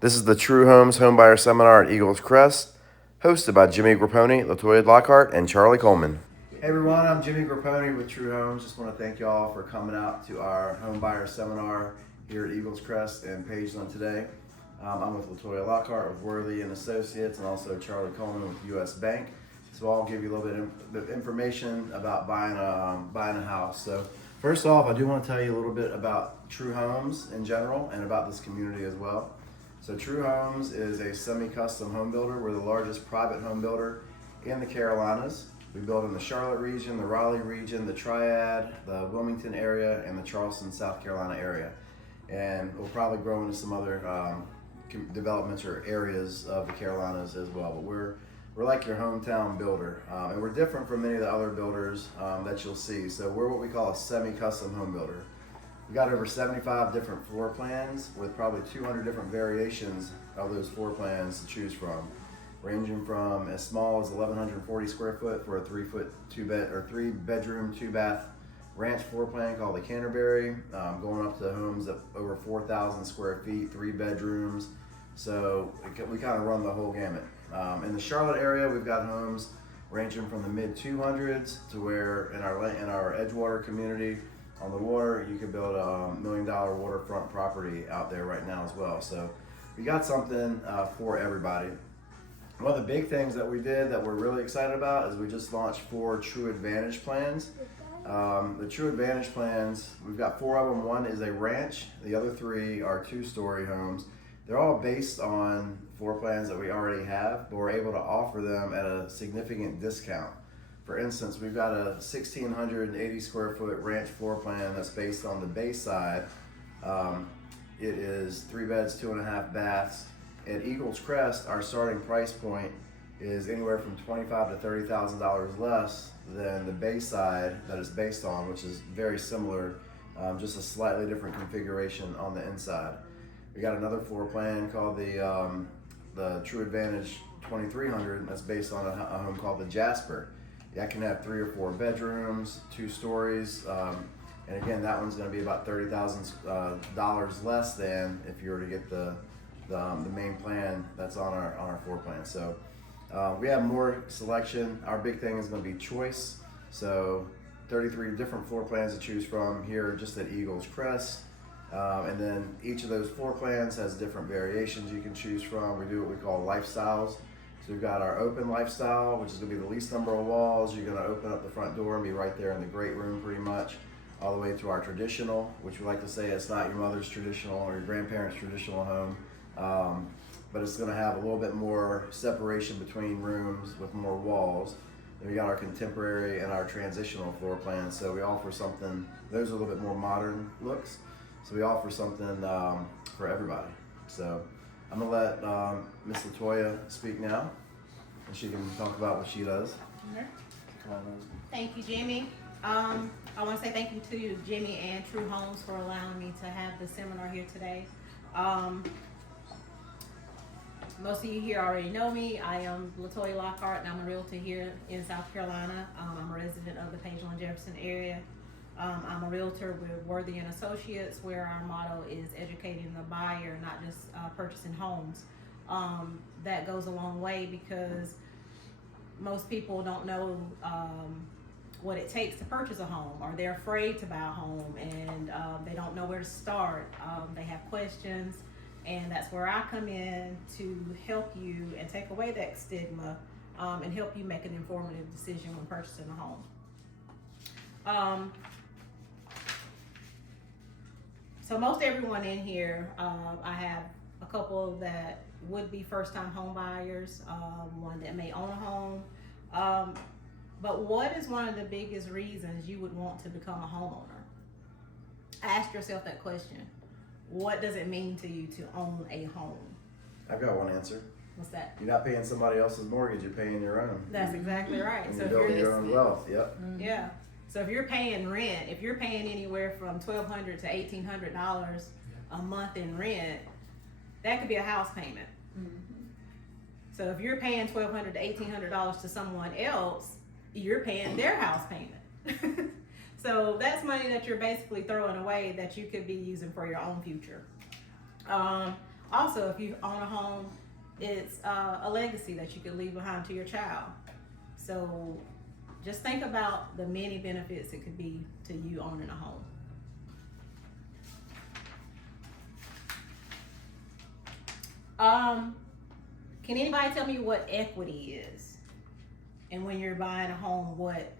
This is the True Homes Homebuyer Seminar at Eagles Crest, hosted by Jimmy Grappone, Latoya Lockhart, and Charlie Coleman. Hey everyone, I'm Jimmy Grappone with True Homes. Just want to thank you all for coming out to our Homebuyer Seminar here at Eagles Crest and Pageland today. I'm with Latoya Lockhart with Worthy and Associates, and also Charlie Coleman with U.S. Bank. So I'll give you a little bit of information about buying a house. So first off, I do want to tell you a little bit about True Homes in general and about this community as well. So True Homes is a semi-custom home builder. We're the largest private home builder in the Carolinas. We build in the Charlotte region, the Raleigh region, the Triad, the Wilmington area, and the Charleston, South Carolina area. And we'll probably grow into some other developments or areas of the Carolinas as well. But we're like your hometown builder, and we're different from many of the other builders that you'll see. So we're what we call a semi-custom home builder. We got over 75 different floor plans with probably 200 different variations of those floor plans to choose from, ranging from as small as 1,140 square foot for a 3 bedroom, 2 bath ranch floor plan called the Canterbury, going up to homes of over 4,000 square feet, 3 bedrooms. So we kind of run the whole gamut. In the Charlotte area, we've got homes ranging from the mid 200s to where in our Edgewater community on the water, you could build a $1 million waterfront property out there right now as well. So we got something for everybody. One of the big things that we did that we're really excited about is we just launched 4 True Advantage plans. The True Advantage plans, we've got 4 of them. One is a ranch, the other 3 are 2-story homes. They're all based on floor plans that we already have, but we're able to offer them at a significant discount. For instance, we've got a 1,680 square foot ranch floor plan that's based on the Bayside. It is 3 beds, 2.5 baths. At Eagles Crest, our starting price point is anywhere from $25,000 to $30,000 less than the Bayside that it's based on, which is very similar, just a slightly different configuration on the inside. We got another floor plan called the True Advantage 2300 that's based on a home called the Jasper. That can have 3 or 4 bedrooms, 2 stories, and again, that one's going to be about $30,000 less than if you were to get the main plan that's on our floor plan. So we have more selection. Our big thing is going to be choice. So 33 different floor plans to choose from here just at Eagles Crest. And then each of those floor plans has different variations you can choose from. We do what we call lifestyles. So we've got our open lifestyle, which is going to be the least number of walls. You're going to open up the front door and be right there in the great room pretty much, all the way to our traditional, which we like to say it's not your mother's traditional or your grandparents' traditional home, but it's going to have a little bit more separation between rooms with more walls. Then we got our contemporary and our transitional floor plans. So we offer something, those are a little bit more modern looks. So we offer something for everybody. So I'm gonna let Miss Latoya speak now, and she can talk about what she does. Thank you, Jimmy. I want to say thank you to Jimmy and True Homes for allowing me to have the seminar here today. Most of you here already know me. I am Latoya Lockhart, and I'm a realtor here in South Carolina. I'm a resident of the Pageland, Jefferson area. I'm a realtor with Worthy and Associates, where our motto is educating the buyer, not just purchasing homes. That goes a long way because most people don't know what it takes to purchase a home, or they're afraid to buy a home, and they don't know where to start. They have questions, and that's where I come in to help you and take away that stigma and help you make an informative decision when purchasing a home. So most everyone in here, I have a couple that would be first-time home buyers, one that may own a home. But what is one of the biggest reasons you would want to become a homeowner? Ask yourself that question. What does it mean to you to own a home? I've got one answer. What's that? You're not paying somebody else's mortgage, you're paying your own. That's exactly right. And So you're if you're building your own wealth, yep. Yeah. So if you're paying rent, if you're paying anywhere from $1,200 to $1,800 a month in rent, that could be a house payment. So if you're paying $1,200 to $1,800 to someone else, you're paying their house payment. So that's money that you're basically throwing away that you could be using for your own future. Also, if you own a home, it's a legacy that you could leave behind to your child. So just think about the many benefits it could be to you owning a home. Can anybody tell me what equity is? And when you're buying a home, what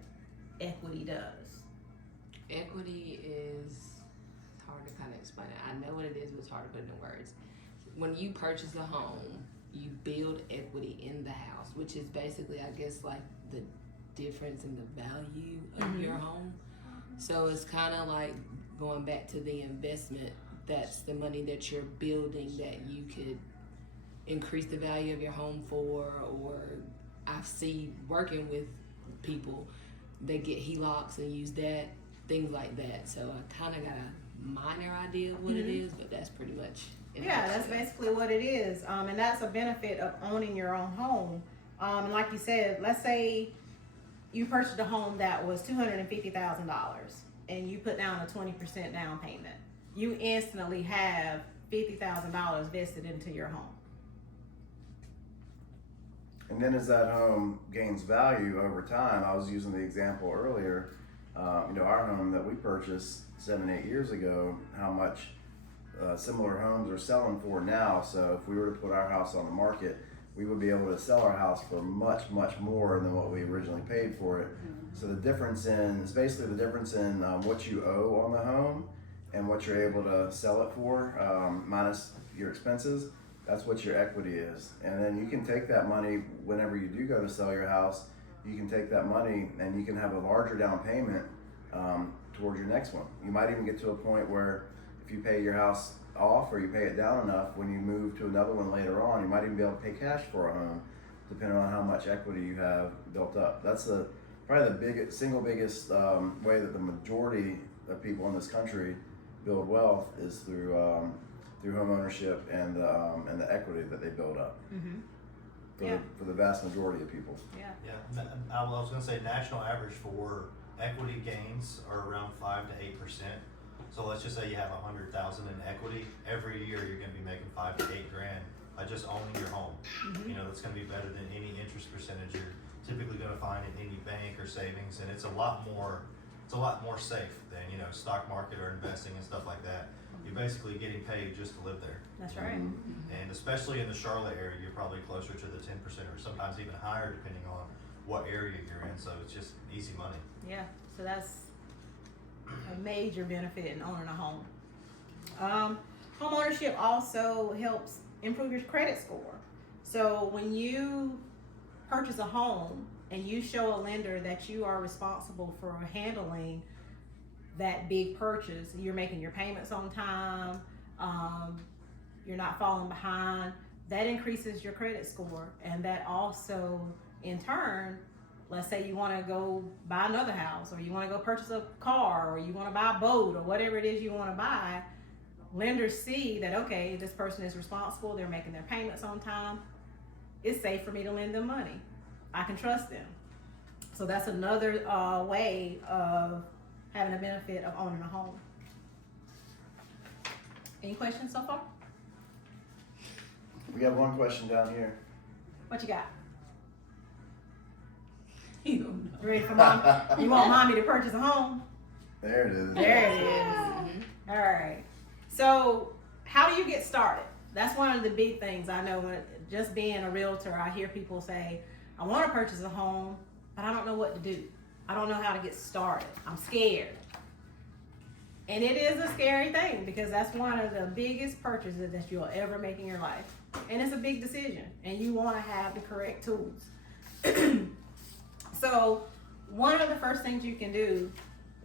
equity does? Equity is, it's hard to kind of explain it. I know what it is, but it's hard to put it in words. When you purchase a home, you build equity in the house, which is basically, I guess, like the difference in the value of your home. So it's kind of like going back to the investment. That's the money that you're building that you could increase the value of your home for, or I see working with people that get HELOCs and use that, things like that. So I kind of got a minor idea of what it is, but that's pretty much it. Yeah, that's basically what it is. And that's a benefit of owning your own home. And like you said, let's say you purchased a home that was $250,000 and you put down a 20% down payment. You instantly have $50,000 vested into your home. And then as that home gains value over time, I was using the example earlier, our home that we purchased 7-8 years ago, how much similar homes are selling for now. So if we were to put our house on the market, we would be able to sell our house for much, much more than what we originally paid for it. So the difference it's basically the difference in what you owe on the home and what you're able to sell it for, minus your expenses. That's what your equity is. And then you can take that money whenever you do go to sell your house, you can take that money and you can have a larger down payment towards your next one. You might even get to a point where if you pay your house off or you pay it down enough, when you move to another one later on, you might even be able to pay cash for a home, depending on how much equity you have built up. That's probably the single biggest way that the majority of people in this country build wealth is through home ownership and the equity that they build up. For the vast majority of people. Yeah, I was going to say national average for equity gains are around 5 to 8%. So let's just say you have $100,000 in equity. Every year you're going to be making $5 to $8 grand by just owning your home. That's going to be better than any interest percentage you're typically going to find in any bank or savings, and it's a lot more safe than stock market or investing and stuff like that. You're basically getting paid just to live there. That's right. And especially in the Charlotte area, you're probably closer to the 10% or sometimes even higher depending on what area you're in. So it's just easy money. Yeah, so that's a major benefit in owning a home. Home ownership also helps improve your credit score. So when you purchase a home and you show a lender that you are responsible for handling that big purchase, you're making your payments on time, you're not falling behind, that increases your credit score. And that also, in turn, let's say you want to go buy another house, or you want to go purchase a car, or you want to buy a boat, or whatever it is you want to buy, lenders see that, okay, this person is responsible, they're making their payments on time, it's safe for me to lend them money. I can trust them. So that's another way of having a benefit of owning a home. Any questions so far? We got one question down here. What you got? You don't know. You ready for mom? You want mommy to purchase a home? There it is. There it is. All right. So how do you get started? That's one of the big things I know. When just being a realtor, I hear people say, I want to purchase a home, but I don't know what to do. I don't know how to get started. I'm scared. And it is a scary thing because that's one of the biggest purchases that you'll ever make in your life. And it's a big decision, and you want to have the correct tools. So one of the first things you can do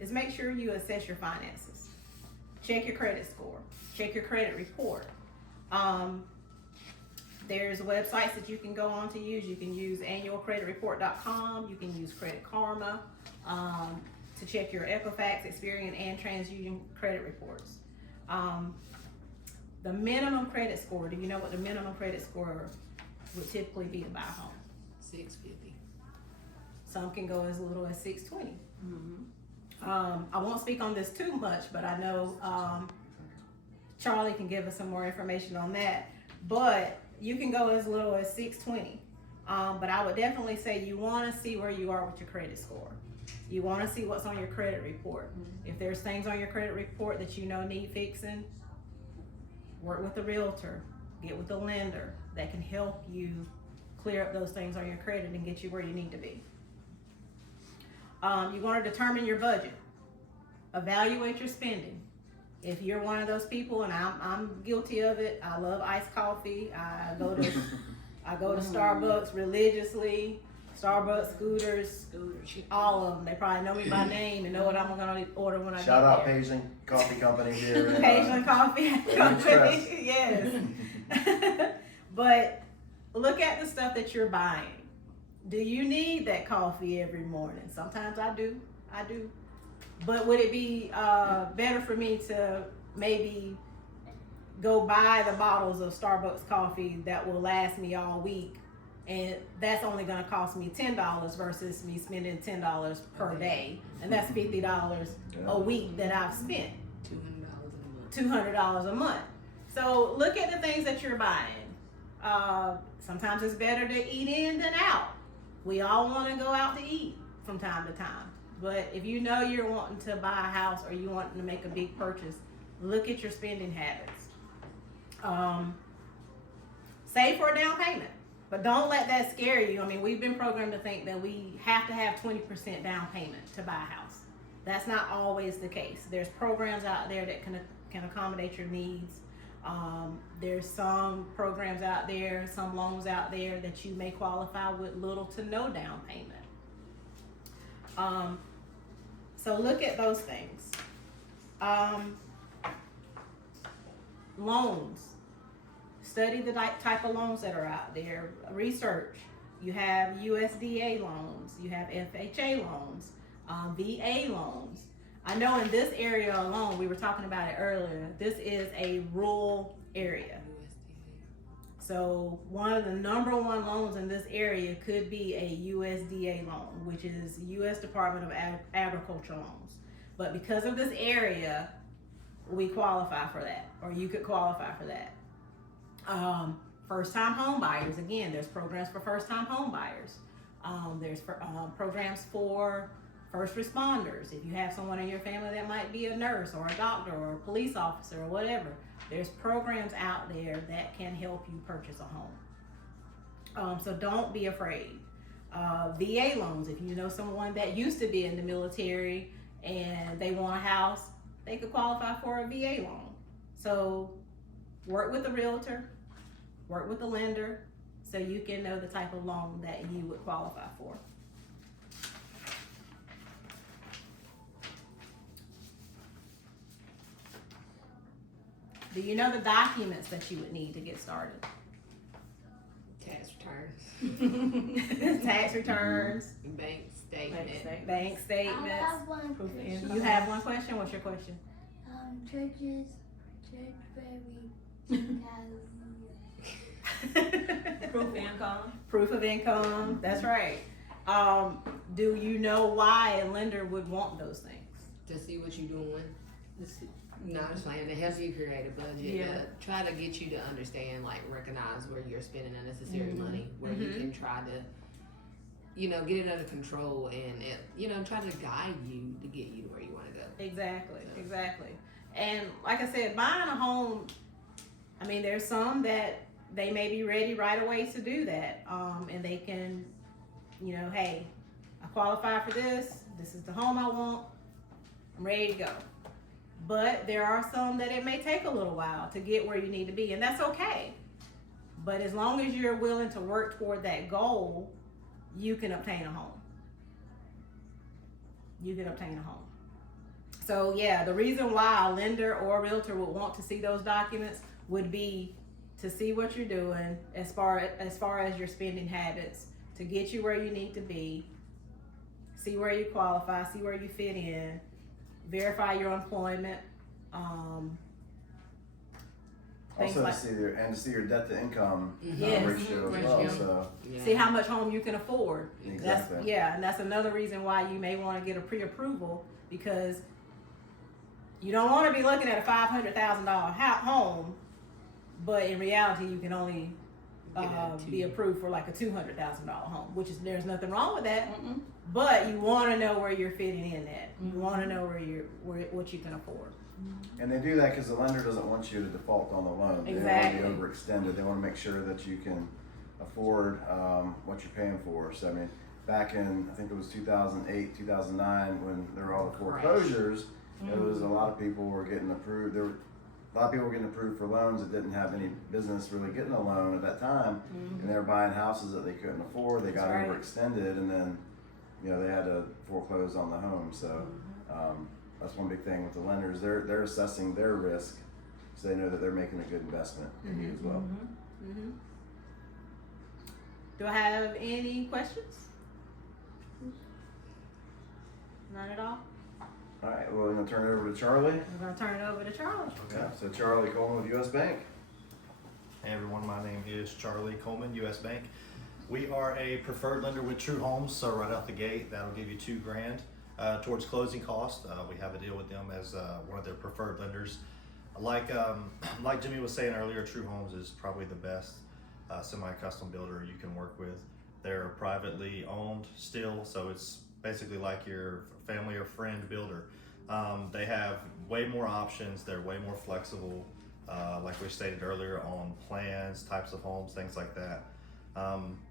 is make sure you assess your finances. Check your credit score. Check your credit report. There's websites that you can go on to use. You can use annualcreditreport.com. You can use Credit Karma to check your Equifax, Experian, and TransUnion credit reports. The minimum credit score, do you know what the minimum credit score would typically be to buy a home? 650. Some can go as little as 620. I won't speak on this too much, but I know Charlie can give us some more information on that. but you can go as little as 620. But I would definitely say you want to see where you are with your credit score. You want to see what's on your credit report. If there's things on your credit report that you know need fixing, work with the realtor, get with the lender that can help you clear up those things on your credit and get you where you need to be. You want to determine your budget. Evaluate your spending. If you're one of those people, and I'm guilty of it, I love iced coffee. I go to Starbucks religiously. Starbucks, Scooters, all of them. They probably know me by name and know what I'm going to order when I get there. Shout out Pageland Coffee Company here. Pageland Coffee Company, yes. But look at the stuff that you're buying. Do you need that coffee every morning? Sometimes I do. But would it be better for me to maybe go buy the bottles of Starbucks coffee that will last me all week, and that's only going to cost me $10 versus me spending $10 per day, and that's $50 a week that I've spent. $200 a month. So look at the things that you're buying. Sometimes it's better to eat in than out. We all want to go out to eat from time to time. But if you know you're wanting to buy a house or you wanting to make a big purchase, look at your spending habits. Save for a down payment, but don't let that scare you. I mean, we've been programmed to think that we have to have 20% down payment to buy a house. That's not always the case. There's programs out there that can accommodate your needs. There's some programs out there, some loans out there that you may qualify with little to no down payment. So look at those things. Loans. Study the type of loans that are out there. Research. You have USDA loans. You have FHA loans. VA loans. I know in this area alone, we were talking about it earlier, this is a rural area. So one of the number one loans in this area could be a USDA loan, which is U.S. Department of Agriculture loans. But because of this area, we qualify for that, or you could qualify for that. First-time home buyers, again, there's programs for first-time home buyers. There's programs for first responders. If you have someone in your family that might be a nurse or a doctor or a police officer or whatever, there's programs out there that can help you purchase a home. So don't be afraid. VA loans, if you know someone that used to be in the military and they want a house, they could qualify for a VA loan. So work with a realtor, work with a lender, so you can know the type of loan that you would qualify for. Do you know the documents that you would need to get started? Tax returns. Tax returns. Bank statement. Bank statements. I have one question. You have one question? What's your question? Church Proof of income. Proof of income. That's right. Do you know why a lender would want those things? To see what you're doing. No, I'm just playing. It helps you create a budget. Yeah. Try to get you to understand, like, recognize where you're spending unnecessary money, where you can try to, get it under control and, try to guide you to get you to where you want to go. Exactly. And like I said, buying a home, I mean, there's some that they may be ready right away to do that. And they can, hey, I qualify for this. This is the home I want. I'm ready to go. But there are some that it may take a little while to get where you need to be, and that's okay. But as long as you're willing to work toward that goal, you can obtain a home. So yeah, the reason why a lender or a realtor would want to see those documents would be to see what you're doing as far as your spending habits, to get you where you need to be, see where you qualify, see where you fit in, verify your employment, things Also like to see your debt to income Yes. ratio as well. So see how much home you can afford. Exactly. And that's another reason why you may want to get a pre-approval, because you don't want to be looking at a $500,000 home, but in reality, you can only Get be a approved for like a $200,000 home, which is there's nothing wrong with that. Mm-mm. But you want to know where you're fitting in at. You want to know what you can afford. And they do that because the lender doesn't want you to default on the loan. Exactly. They don't want to be overextended. They want to make sure that you can afford what you're paying for. So I mean, back in I think it was 2008, 2009 when there were all the foreclosures, it was a lot of people were getting approved. A lot of people were getting approved for loans that didn't have any business really getting a loan at that time, and they were buying houses that they couldn't afford. They got That's right. overextended, and then they had to foreclose on the home. So that's one big thing with the lenders. They're assessing their risk, so they know that they're making a good investment in you as well. Do I have any questions? None at all? All right, well, we're gonna turn it over to Charlie. I'm gonna turn it over to Charlie. Yeah, so Charlie Coleman with U.S. Bank. Hey everyone, my name is Charlie Coleman, U.S. Bank. We are a preferred lender with True Homes, so right out the gate, that'll give you $2,000 towards closing costs. We have a deal with them as one of their preferred lenders. Like Jimmy was saying earlier, True Homes is probably the best semi-custom builder you can work with. They're privately owned still, so it's basically like your family or friend builder. They have way more options. They're way more flexible, like we stated earlier, on plans, types of homes, things like that.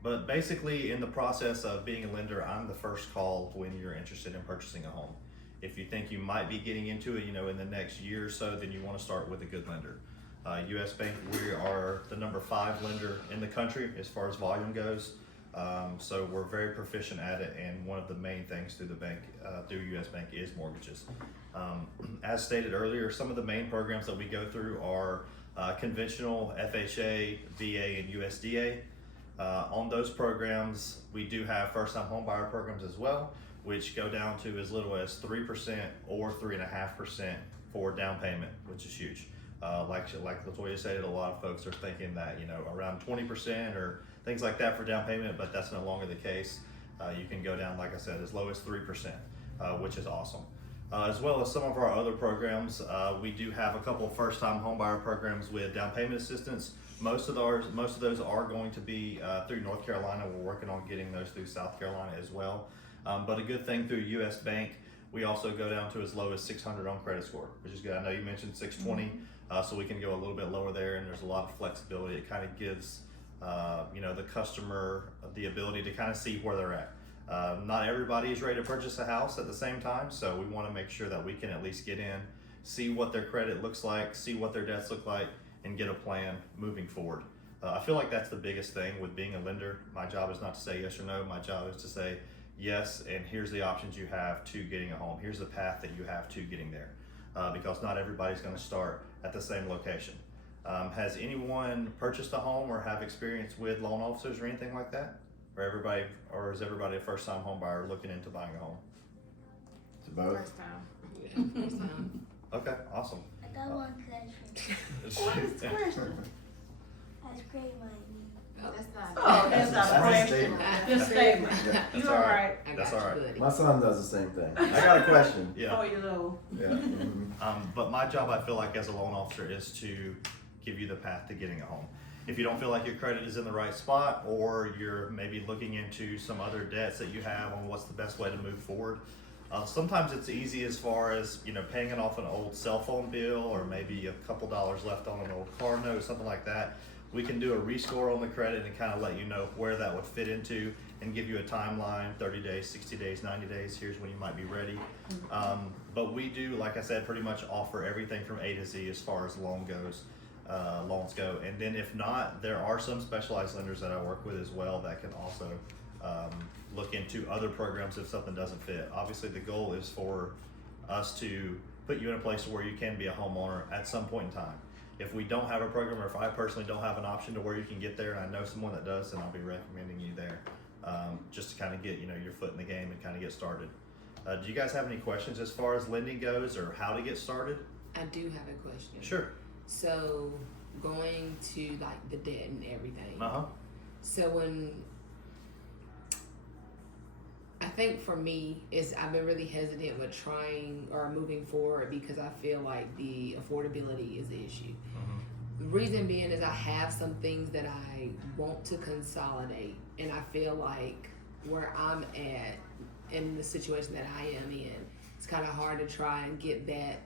But basically, in the process of being a lender, I'm the first call when you're interested in purchasing a home. If you think you might be getting into it, in the next year or so, then you want to start with a good lender. U.S. Bank, we are the number 5 lender in the country as far as volume goes. So we're very proficient at it, and one of the main things through the bank, through U.S. Bank, is mortgages. As stated earlier, some of the main programs that we go through are conventional FHA, VA, and USDA. On those programs, we do have first-time home buyer programs as well, which go down to as little as 3% or 3.5% for down payment, which is huge. Like Latoya said, a lot of folks are thinking that around 20% or things like that for down payment, but that's no longer the case. You can go down, like I said, as low as 3%, which is awesome. As well as some of our other programs, we do have a couple of first-time homebuyer programs with down payment assistance. Most of those are going to be through North Carolina. We're working on getting those through South Carolina as well. But a good thing through U.S. Bank, we also go down to as low as 600 on credit score, which is good. I know you mentioned 620, so we can go a little bit lower there, and there's a lot of flexibility. It kind of gives the customer the ability to kind of see where they're at. Not everybody is ready to purchase a house at the same time, so we want to make sure that we can at least get in, see what their credit looks like, see what their debts look like, and get a plan moving forward. I feel like that's the biggest thing with being a lender. My job is not to say yes or no. My job is to say yes, and here's the options you have to getting a home. Here's the path that you have to getting there, because not everybody's going to start at the same location. Has anyone purchased a home or have experience with loan officers or anything like that? Or is everybody a first-time home buyer looking into buying a home? To both. First time. Yeah, first time. Okay, awesome. I got one question. What is the question? Ice cream That's not. Oh, that's not a That's a question. statement. Just statement. Yeah, You that's all all right? right. I That's got all you, right. buddy. My son does the same thing. I got a question. Yeah. 4 years old. Yeah. But my job, I feel like, as a loan officer, is to give you the path to getting a home. If you don't feel like your credit is in the right spot, or you're maybe looking into some other debts that you have on what's the best way to move forward, sometimes it's easy as far as paying it off an old cell phone bill, or maybe a couple dollars left on an old car note, something like that. We can do a rescore on the credit and kind of let you know where that would fit into, and give you a timeline: 30 days, 60 days, 90 days. Here's when you might be ready. But we do, like I said, pretty much offer everything from A to Z as far as loans go. And then if not, there are some specialized lenders that I work with as well that can also look into other programs if something doesn't fit. Obviously, the goal is for us to put you in a place where you can be a homeowner at some point in time. If we don't have a program, or if I personally don't have an option to where you can get there, and I know someone that does, then I'll be recommending you there, just to kind of get your foot in the game and kind of get started. Do you guys have any questions as far as lending goes, or how to get started? I do have a question. Sure. So going to like the debt and everything. So when I think for me is I've been really hesitant with trying or moving forward because I feel like the affordability is the issue. The reason being is I have some things that I want to consolidate, and I feel like where I'm at in the situation that I am in, it's kind of hard to try and get that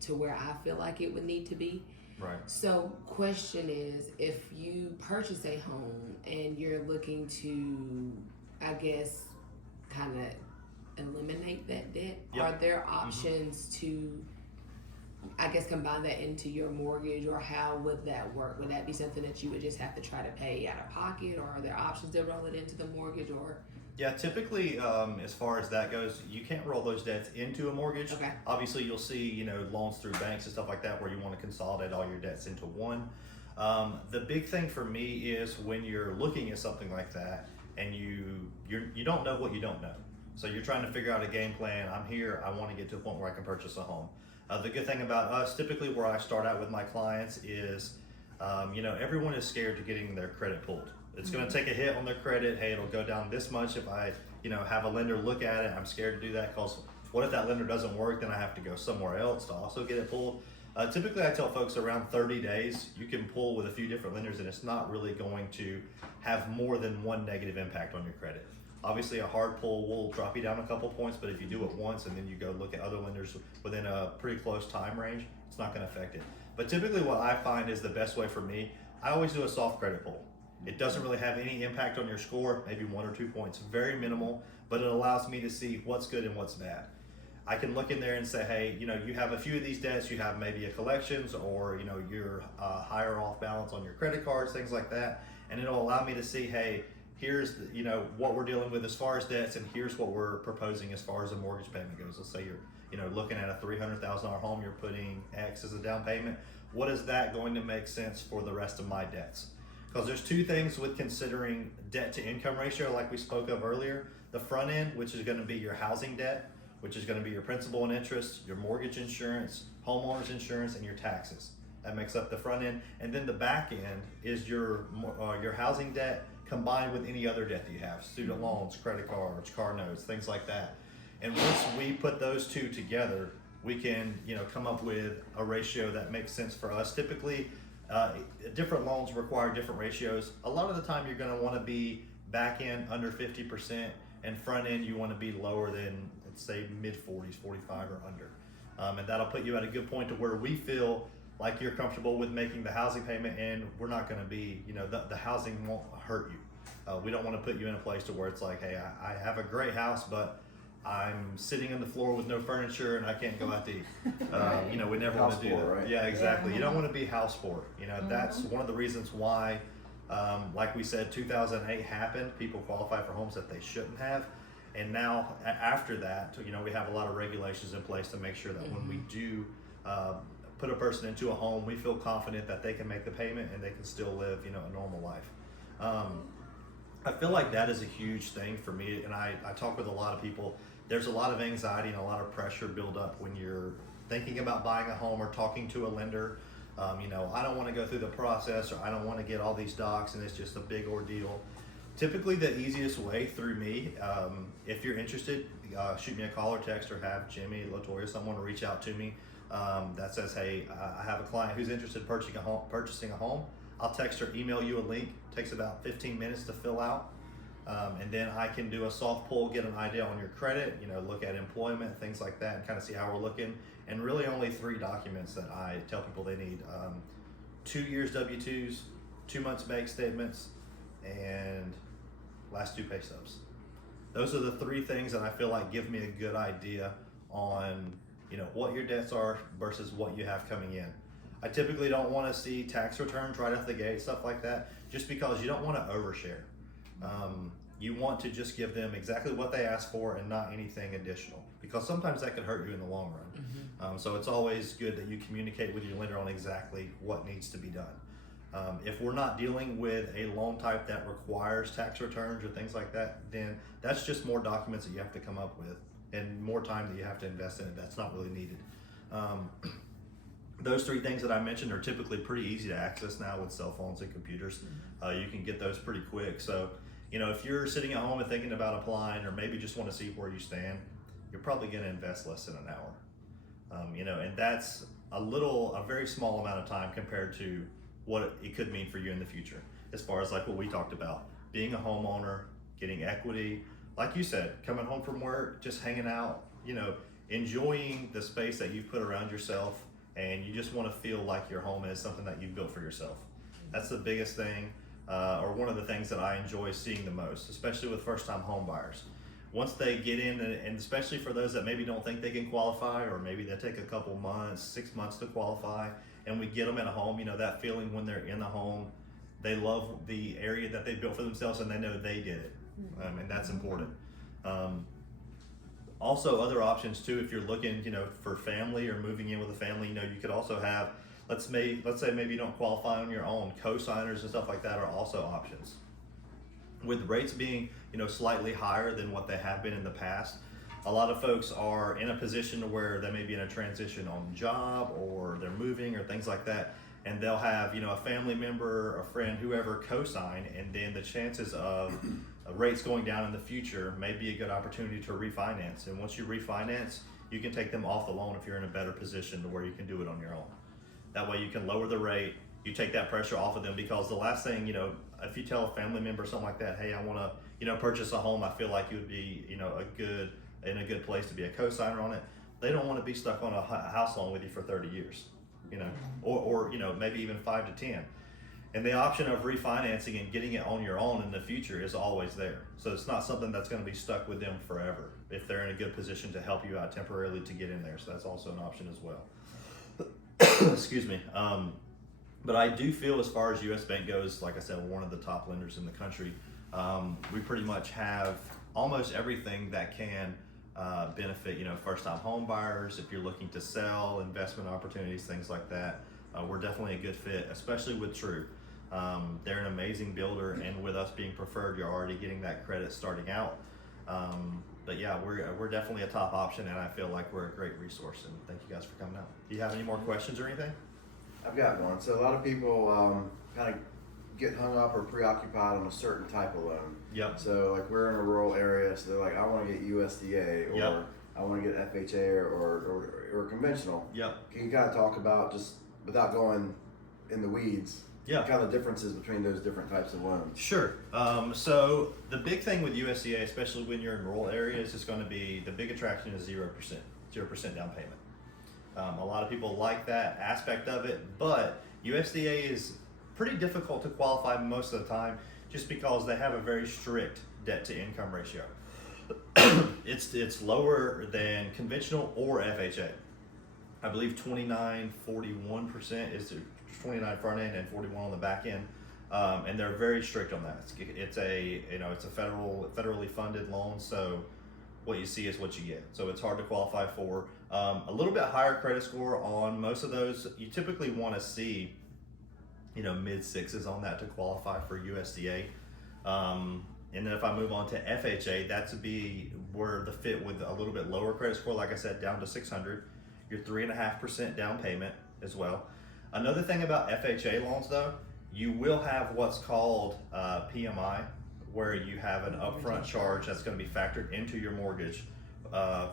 to where I feel like it would need to be. Right. So question is, if you purchase a home and you're looking to, I guess, kind of eliminate that debt, Yep. are there options to, I guess, combine that into your mortgage, or how would that work? Would that be something that you would just have to try to pay out of pocket, or are there options to roll it into the mortgage, or? Yeah, typically, as far as that goes, you can't roll those debts into a mortgage. Okay. Obviously, you'll see, loans through banks and stuff like that where you want to consolidate all your debts into one. The big thing for me is when you're looking at something like that and you don't know what you don't know. So you're trying to figure out a game plan. I'm here, I want to get to a point where I can purchase a home. The good thing about us, typically where I start out with my clients is, everyone is scared to getting their credit pulled. It's going to take a hit on their credit. Hey, it'll go down this much if I, have a lender look at it. I'm scared to do that because what if that lender doesn't work? Then I have to go somewhere else to also get it pulled. Typically, I tell folks around 30 days, you can pull with a few different lenders and it's not really going to have more than one negative impact on your credit. Obviously, a hard pull will drop you down a couple points, but if you do it once and then you go look at other lenders within a pretty close time range, it's not going to affect it. But typically what I find is the best way for me, I always do a soft credit pull. It doesn't really have any impact on your score, maybe 1 or 2 points, very minimal, but it allows me to see what's good and what's bad. I can look in there and say, hey, you have a few of these debts, you have maybe a collections or, you're higher off balance on your credit cards, things like that. And it'll allow me to see, hey, here's what we're dealing with as far as debts, and here's what we're proposing as far as a mortgage payment goes. Let's say you're looking at a $300,000 home, you're putting X as a down payment. What is that going to make sense for the rest of my debts? Because there's two things with considering debt to income ratio, like we spoke of earlier. The front end, which is going to be your housing debt, which is going to be your principal and interest, your mortgage insurance, homeowner's insurance, and your taxes. That makes up the front end. And then the back end is your housing debt combined with any other debt that you have, student loans, credit cards, car notes, things like that. And once we put those two together, we can come up with a ratio that makes sense for us. Typically, different loans require different ratios. A lot of the time you're going to want to be back end under 50%, and front end you want to be lower than, let's say, mid 40s, 45 or under. And that'll put you at a good point to where we feel like you're comfortable with making the housing payment, and we're not going to be, the housing won't hurt you. We don't want to put you in a place to where it's like, hey, I have a great house, but I'm sitting on the floor with no furniture and I can't go out to eat. We never want to do that. Right? Yeah, exactly. You don't want to be house poor. That's one of the reasons why, like we said, 2008 happened. People qualify for homes that they shouldn't have. And now after that, we have a lot of regulations in place to make sure that when we do put a person into a home, we feel confident that they can make the payment and they can still live, a normal life. I feel like that is a huge thing for me, and I talk with a lot of people. There's a lot of anxiety and a lot of pressure build up when you're thinking about buying a home or talking to a lender. I don't want to go through the process, or I don't want to get all these docs, and it's just a big ordeal. Typically, the easiest way through me, if you're interested, shoot me a call or text, or have Jimmy, Latoya, someone to reach out to me that says, hey, I have a client who's interested in purchasing a home. I'll text or email you a link. It takes about 15 minutes to fill out. And then I can do a soft pull, get an idea on your credit, look at employment, things like that, and kind of see how we're looking. And really only 3 documents that I tell people they need. 2 years W-2s, 2 months bank statements, and last 2 pay stubs. Those are the 3 things that I feel like give me a good idea on, what your debts are versus what you have coming in. I typically don't want to see tax returns right off the gate, stuff like that, just because you don't want to overshare. You want to just give them exactly what they ask for and not anything additional, because sometimes that could hurt you in the long run. So it's always good that you communicate with your lender on exactly what needs to be done. If we're not dealing with a loan type that requires tax returns or things like that, then that's just more documents that you have to come up with and more time that you have to invest in it. That's not really needed. Those 3 things that I mentioned are typically pretty easy to access now with cell phones and computers. You can get those pretty quick. So, if you're sitting at home and thinking about applying, or maybe just want to see where you stand, you're probably going to invest less than an hour. And that's a very small amount of time compared to what it could mean for you in the future, as far as like what we talked about, being a homeowner, getting equity, like you said, coming home from work, just hanging out, you know, enjoying the space that you've put around yourself, and you just want to feel like your home is something that you've built for yourself. That's the biggest thing, or one of the things that I enjoy seeing the most, especially with first-time home buyers. Once they get in, and especially for those that maybe don't think they can qualify, or maybe they take a couple months, 6 months to qualify, and we get them in a home, you know, that feeling when they're in the home, they love the area that they built for themselves and they know they did it. And that's important. Also, other options too, if you're looking, you know, for family or moving in with a family, you know, you could also have, let's say maybe you don't qualify on your own, co-signers and stuff like that are also options. With rates being, you know, slightly higher than what they have been in the past, a lot of folks are in a position to where they may be in a transition on job, or they're moving or things like that, and they'll have, you know, a family member, a friend, whoever co-sign, and then the chances of rates going down in the future may be a good opportunity to refinance. And once you refinance, you can take them off the loan if you're in a better position to where you can do it on your own. That way you can lower the rate, you take that pressure off of them, because the last thing, you know, if you tell a family member or something like that, hey, I want to, you know, purchase a home, I feel like you would be, you know, in a good place to be a co-signer on it. They don't want to be stuck on a house loan with you for 30 years, you know, or you know, maybe even 5 to 10. And the option of refinancing and getting it on your own in the future is always there. So it's not something that's going to be stuck with them forever if they're in a good position to help you out temporarily to get in there. So that's also an option as well. Excuse me. But I do feel, as far as US Bank goes, like I said, we're one of the top lenders in the country. We pretty much have almost everything that can benefit, you know, first-time home buyers. If you're looking to sell, investment opportunities, things like that, we're definitely a good fit, especially with True. They're an amazing builder, and with us being preferred, you're already getting that credit starting out. But yeah, we're definitely a top option, and I feel like we're a great resource, and thank you guys for coming out. Do you have any more questions or anything? I've got one. So a lot of people kind of get hung up or preoccupied on a certain type of loan. Yep. So like we're in a rural area, so they're like, I want to get USDA, or Yep. I want to get FHA or conventional. Yep. Can you kind of talk about, just without going in the weeds, Yeah. kind of differences between those different types of loans? Sure. So the big thing with USDA, especially when you're in rural areas, is going to be, the big attraction is 0% down payment. A lot of people like that aspect of it, but USDA is pretty difficult to qualify most of the time, just because they have a very strict debt to income ratio. It's lower than conventional or FHA. I believe 41% is 29 front end and 41 on the back end, and they're very strict on that. It's a federally funded loan, so what you see is what you get. So it's hard to qualify for. A little bit higher credit score on most of those. You typically want to see, you know, mid 6s on that to qualify for USDA. And then if I move on to FHA, that to be where the fit with a little bit lower credit score, like I said, down to 600. Your 3.5% down payment as well. Another thing about FHA loans though, you will have what's called PMI, where you have an upfront charge that's going to be factored into your mortgage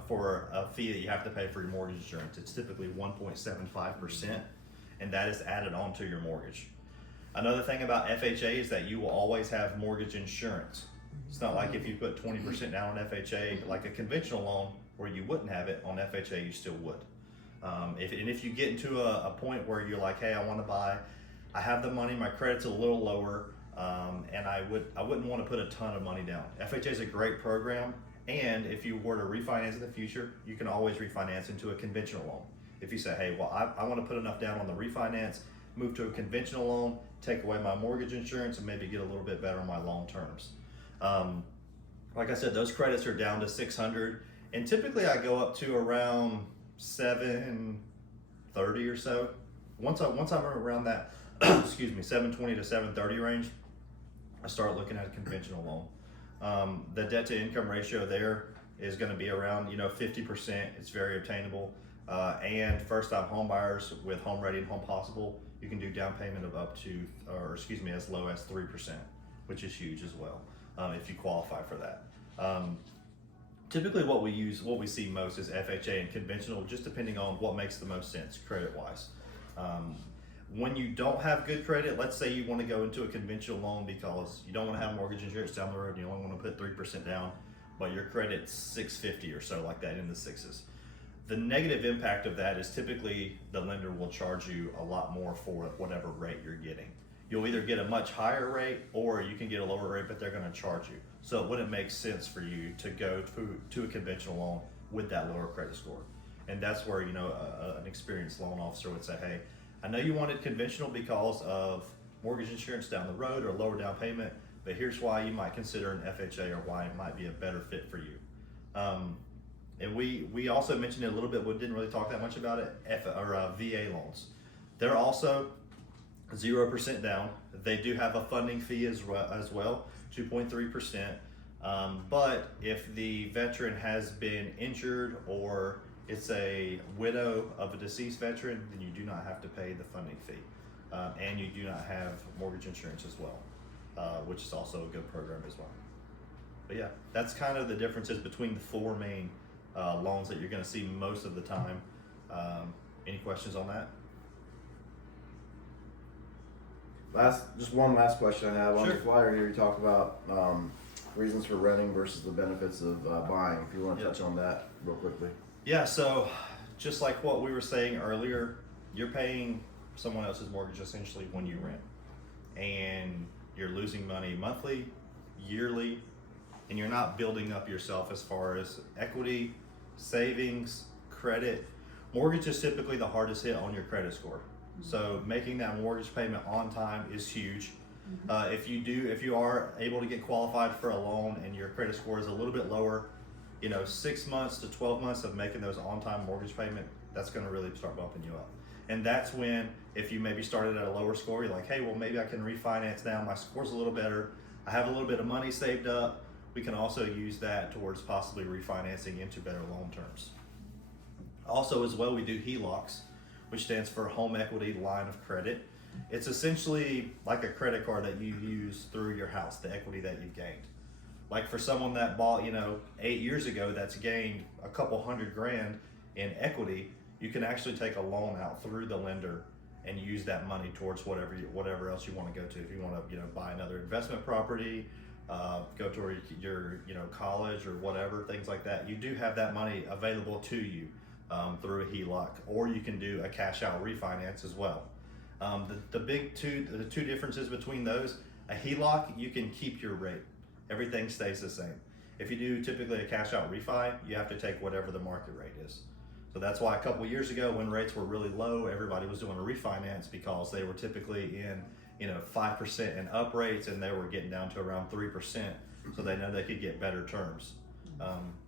for a fee that you have to pay for your mortgage insurance. It's typically 1.75%, and that is added onto your mortgage. Another thing about FHA is that you will always have mortgage insurance. It's not like if you put 20% down on FHA, like a conventional loan where you wouldn't have it, on FHA you still would. If you get into a point where you're like, hey, I want to buy, I have the money, my credit's a little lower, and I wouldn't want to put a ton of money down. FHA is a great program, and if you were to refinance in the future, you can always refinance into a conventional loan. If you say, hey, well, I want to put enough down on the refinance, move to a conventional loan, take away my mortgage insurance, and maybe get a little bit better on my loan terms. Like I said, those credits are down to 600, and typically I go up to around 730 or so. Once I'm around that, excuse me, 720 to 730 range, I start looking at a conventional loan. The debt to income ratio there is going to be around 50%. It's very obtainable. And first time home buyers with Home Ready and Home Possible, you can do down payment of up to, as low as 3%, which is huge as well, if you qualify for that. Typically what we see most is FHA and conventional, just depending on what makes the most sense credit wise. When you don't have good credit, let's say you want to go into a conventional loan because you don't want to have mortgage insurance down the road and you only want to put 3% down, but your credit's 650 or so, like that, in the sixes. The negative impact of that is typically the lender will charge you a lot more for whatever rate you're getting. You'll either get a much higher rate or you can get a lower rate, but they're going to charge you. So it wouldn't make sense for you to go to a conventional loan with that lower credit score. And that's where, you know, an experienced loan officer would say, hey, I know you wanted conventional because of mortgage insurance down the road or lower down payment, but here's why you might consider an FHA or why it might be a better fit for you. And we also mentioned it a little bit, but didn't really talk that much about it, VA loans. They're also 0% down. They do have a funding fee as well, 2.3%. But if the veteran has been injured or it's a widow of a deceased veteran, then you do not have to pay the funding fee. And you do not have mortgage insurance as well, which is also a good program as well. But yeah, that's kind of the differences between the four main loans that you're going to see most of the time. Any questions on that? Just one last question I have. On Sure. the flyer here, you talk about reasons for renting versus the benefits of buying. If you want to touch on that real quickly. Yeah, so just like what we were saying earlier, you're paying someone else's mortgage essentially when you rent. And you're losing money monthly, yearly, and you're not building up yourself as far as equity, savings, credit. Mortgage is typically the hardest hit on your credit score. So making that mortgage payment on time is huge. If you are able to get qualified for a loan and your credit score is a little bit lower, 6 months to 12 months of making those on-time mortgage payment, that's going to really start bumping you up. And that's when, if you maybe started at a lower score, you're like, hey, well, maybe I can refinance now. My score's a little better. I have a little bit of money saved up. We can also use that towards possibly refinancing into better loan terms. Also, as well, we do HELOCs, which stands for Home Equity Line of Credit. It's essentially like a credit card that you use through your house, the equity that you've gained. Like for someone that bought, 8 years ago, that's gained a couple $100,000 in equity, you can actually take a loan out through the lender and use that money towards whatever else you want to go to. If you want to, buy another investment property, go to your college or whatever, things like that. You do have that money available to you through a HELOC, or you can do a cash out refinance as well. The two differences between those, a HELOC, you can keep your rate. Everything stays the same. If you do typically a cash out refi, you have to take whatever the market rate is. So that's why a couple of years ago when rates were really low, everybody was doing a refinance because they were typically in 5% and up rates, and they were getting down to around 3%. So they know they could get better terms.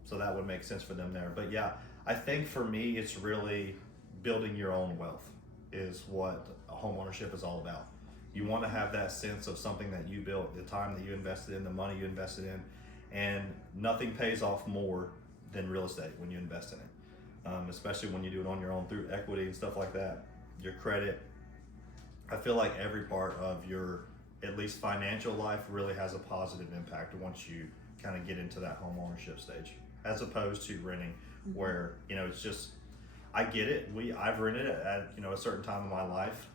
So that would make sense for them there. But yeah, I think for me, it's really building your own wealth is what home ownership is all about. You want to have that sense of something that you built, the time that you invested in, the money you invested in, and nothing pays off more than real estate when you invest in it, especially when you do it on your own through equity and stuff like that. Your credit, I feel like every part of your at least financial life really has a positive impact once you kind of get into that home ownership stage, as opposed to renting, where it's just, I get it. I've rented it at a certain time in my life,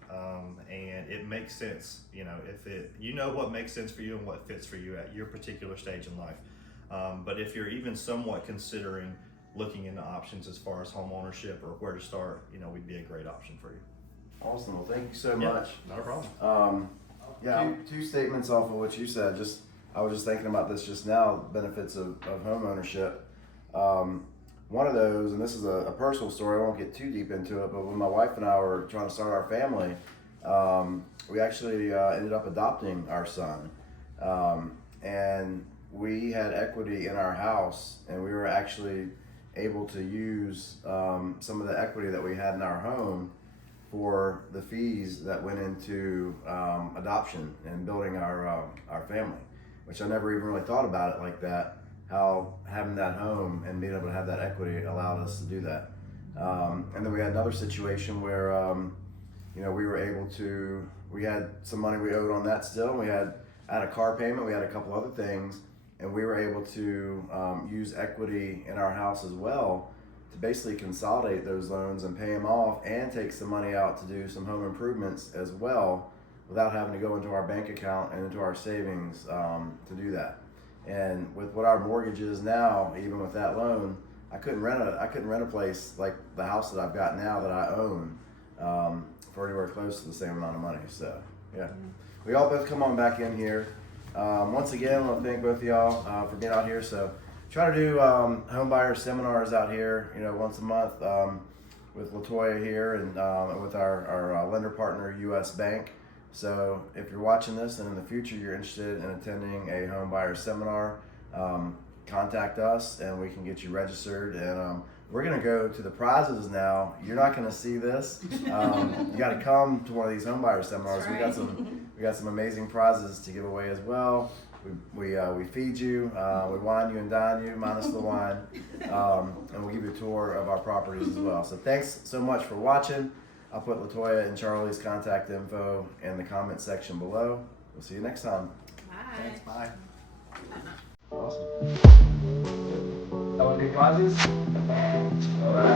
and it makes sense. If what makes sense for you and what fits for you at your particular stage in life. But if you're even somewhat considering looking into options as far as home ownership or where to start, we'd be a great option for you. Awesome. Well, thank you so much. Not a problem. Two statements off of what you said. I was just thinking about this just now. Benefits of home ownership. One of those, and this is a personal story, I won't get too deep into it, but when my wife and I were trying to start our family, we actually ended up adopting our son. And we had equity in our house, and we were actually able to use some of the equity that we had in our home for the fees that went into adoption and building our family, which I never even really thought about it like that. How having that home and being able to have that equity allowed us to do that. And then we had another situation where, we were able to, we had some money we owed on that still. We had a car payment, we had a couple other things, and we were able to use equity in our house as well to basically consolidate those loans and pay them off and take some money out to do some home improvements as well without having to go into our bank account and into our savings to do that. And with what our mortgage is now, even with that loan, I couldn't rent a place like the house that I've got now that I own for anywhere close to the same amount of money. So yeah, we all both come on back in here. Once again, I want to thank both of y'all for being out here. So try to do home buyer seminars out here, once a month with Latoya here and with our lender partner, U.S. Bank. So if you're watching this and in the future you're interested in attending a home buyer seminar, contact us and we can get you registered. And we're gonna go to the prizes now. You're not gonna see this. You got to come to one of these home buyer seminars. That's right. We got some amazing prizes to give away as well. We feed you, we wine you and dine you, minus the wine, and we'll give you a tour of our properties as well. So thanks so much for watching. I'll put Latoya and Charlie's contact info in the comment section below. We'll see you next time. Bye. Thanks, bye. Awesome. That was good prizes? All right.